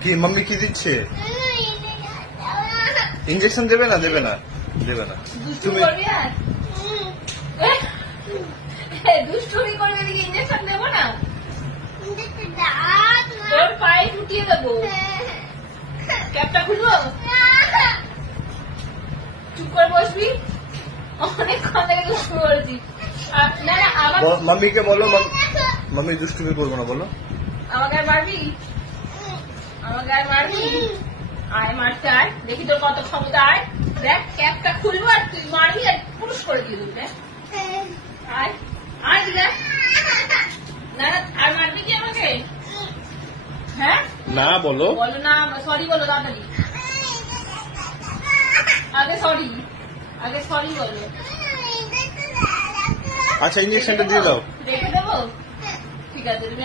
কি মাম্মি কি দিচ্ছে? ইঞ্জেকশন দেবে না? দেবে না, দেবে না। তুমি দুষ্টুমি করবে, দিকে ইঞ্জেকশন দেবো না, তোর পায়ে ফুটিয়ে দেবো। ক্যাপটা খুলবো, চুপ করে বসবি, অনেকক্ষণ থেকে দুষ্টুমি করেছি। না না আমার মাম্মিকে বলো, মাম্মি দুষ্টুমি করবো না বলো। আমাকে আর মারবি, আমাকে আর মারবি? আয় মারতে আয়, দেখি তোর কত ক্ষমতা। আয় দেখ, ক্যাপটা খুলবো আর তুই মারবি আর পুরুষ করে দিয়ে দেবো। আয় আয় দেখ, না না আর মারবি কি আমাকে? হ্যাঁ না বলো, বলো না, সরি বলো তাড়াতাড়ি। আগে সরি, আগে সরি বলো। আচ্ছা ইঞ্জেকশনটা দিয়ে দাও। রেখে দেবো, ঠিক আছে। তুমি